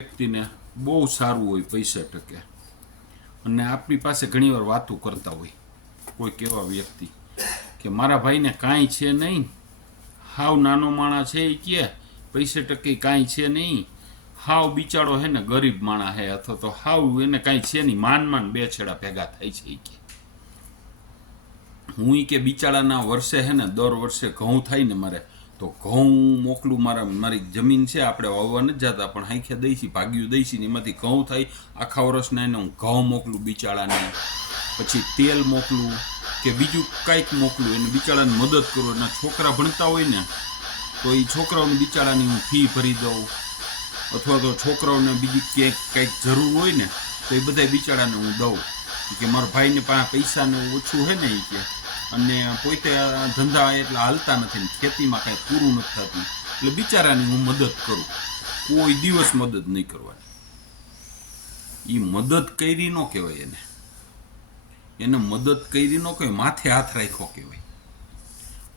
વ્યક્તિને બહુ સારું હોય પૈસા ટકે અને આપણી પાસે ઘણીવાર વાતો કરતા હોય કોઈક એવા વ્યક્તિ કે મારા ભાઈને કાંઈ છે નહીં, હાવ નાનો માણસ છે, એ કે પૈસે ટકે કાંઈ છે નહીં, હાવ બિચારો હે ને ગરીબ માણસ હે, અથવા તો હાવ એને કાંઈ છે નહીં, માંડ બે છેડા ભેગા થાય છે. એ કે હું કે બિચારાના વર્ષે હે ને દર વર્ષે ઘઉં થાય ને મારે તો ઘઉં મોકલું, મારી જમીન છે, આપણે વાવવા નથી જતા પણ હાંખે દઈશી, ભાગ્યું દઈશી ને એમાંથી ઘઉં થાય આખા વર્ષના, એને હું ઘઉં મોકલું બિચારાને, પછી તેલ મોકલું કે બીજું કંઈક મોકલું, એને બિચારાને મદદ કરું. એના છોકરા ભણતા હોય ને તો એ છોકરાઓને બિચારાની હું ફી ભરી દઉં, અથવા તો છોકરાઓને બીજી ક્યાંક કંઈક જરૂર હોય ને તો એ બધા બિચારાને હું દઉં. કે મારા ભાઈને પાસે પૈસાને ઓછું છે ને એ કે, અને પોતે ધંધા એટલા હાલતા નથી ને ખેતીમાં કાંઈ પૂરું નથી થતું, એટલે બિચારાની હું મદદ કરું. કોઈ દિવસ મદદ નહીં કરવાની. એ મદદ કરી ન કહેવાય, એને મદદ કરી ન કહેવાય, માથે હાથ રાખ્યો કહેવાય.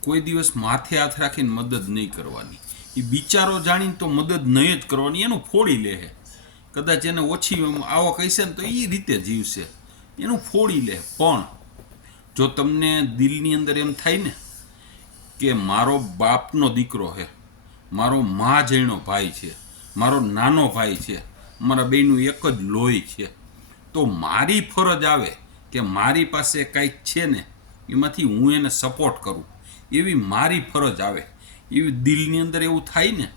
કોઈ દિવસ માથે હાથ રાખીને મદદ નહીં કરવાની. એ બિચારો જાણીને તો મદદ નહીં જ કરવાની, એનું ફોડી લે. કદાચ એને ઓછી આવક હશે ને તો એ રીતે જીવશે, એનું ફોડી લે. પણ જો તમને દિલની અંદર એમ થાય ને કે મારો બાપનો દીકરો છે, મારો મા જઈનો ભાઈ છે, મારો નાનો ભાઈ છે, મારા બેયનું એક જ લોહી છે, તો મારી ફરજ આવે કે મારી પાસે કંઈક છે ને એમાંથી હું એને સપોર્ટ કરું, એવી મારી ફરજ આવે. એવી દિલની અંદર એવું થાય ને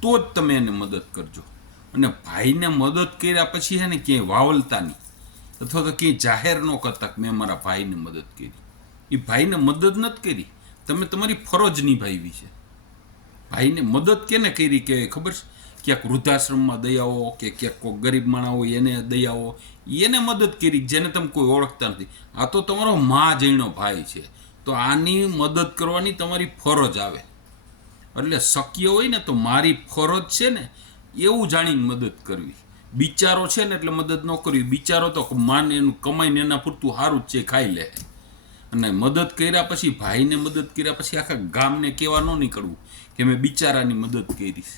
તો જ તમે એને મદદ કરજો. અને ભાઈને મદદ કર્યા પછી છે ને ક્યાંય વાવલતા નહીં, અથવા તો ક્યાંય જાહેર ન કરતા કે મેં મારા ભાઈને મદદ કરી. એ ભાઈને મદદ નથી કરી, તમે તમારી ફરજ નિભાવી છે. ભાઈને મદદ કેને કરી કે ખબર છે? ક્યાંક વૃદ્ધાશ્રમમાં દઈ આવો, કે ક્યાંક કોઈ ગરીબ માણસ હોય એને દઈ આવો, એને મદદ કરી જેને તમે કોઈ ઓળખતા નથી. આ તો તમારો મા જઈનો ભાઈ છે, તો આની મદદ કરવાની તમારી ફરજ આવે. એટલે શક્ય હોય ને તો મારી ફરજ છે ને એવું જાણીને મદદ કરવી. બિચારો છે ને એટલે મદદ ન કરવી. બિચારો તો માને એનું કમાઈને એના પૂરતું સારું જ છે, ખાઈ લે. અને મદદ કર્યા પછી, ભાઈને મદદ કર્યા પછી આખા ગામને કહેવા ન નીકળવું કે મેં બિચારાની મદદ કરીશ.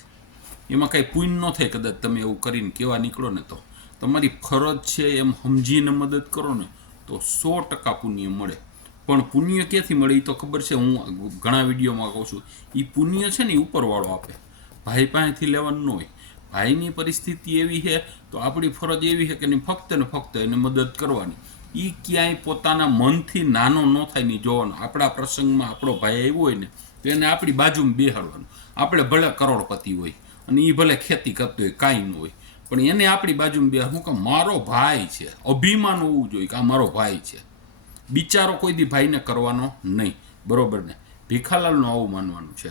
એમાં કાંઈ પુણ્ય ન થાય. કદાચ તમે એવું કરીને કહેવા નીકળો ને તો તમારી ફરજ છે એમ સમજીને મદદ કરો ને તો 100% પુણ્ય મળે. પણ પુણ્ય ક્યાંથી મળે એ તો ખબર છે, હું ઘણા વિડીયોમાં કહું છું. એ પુણ્ય છે ને એ ઉપરવાળો આપે, ભાઈ પાસેથી લેવાનું ન હોય. ભાઈની પરિસ્થિતિ એવી છે તો આપણી ફરજ એવી છે કે નહીં, ફક્ત ને ફક્ત એને મદદ કરવાની. એ ક્યાંય પોતાના મનથી નાનો ન થાય નહીં જોવાનો. આપણા પ્રસંગમાં આપણો ભાઈ આવ્યો હોય ને તો એને આપણી બાજુમાં બેહાડવાનું. આપણે ભલે કરોડપતિ હોય અને એ ભલે ખેતી કરતો હોય, કાંઈ ન હોય, પણ એને આપણી બાજુમાં બેહાડવું કે મારો ભાઈ છે. અભિમાન હોવું જોઈએ કે આ મારો ભાઈ છે. બિચારો કોઈ દી ભાઈને કરવાનો નહીં, બરોબર ને? ભીખાલાલનું આવું માનવાનું છે.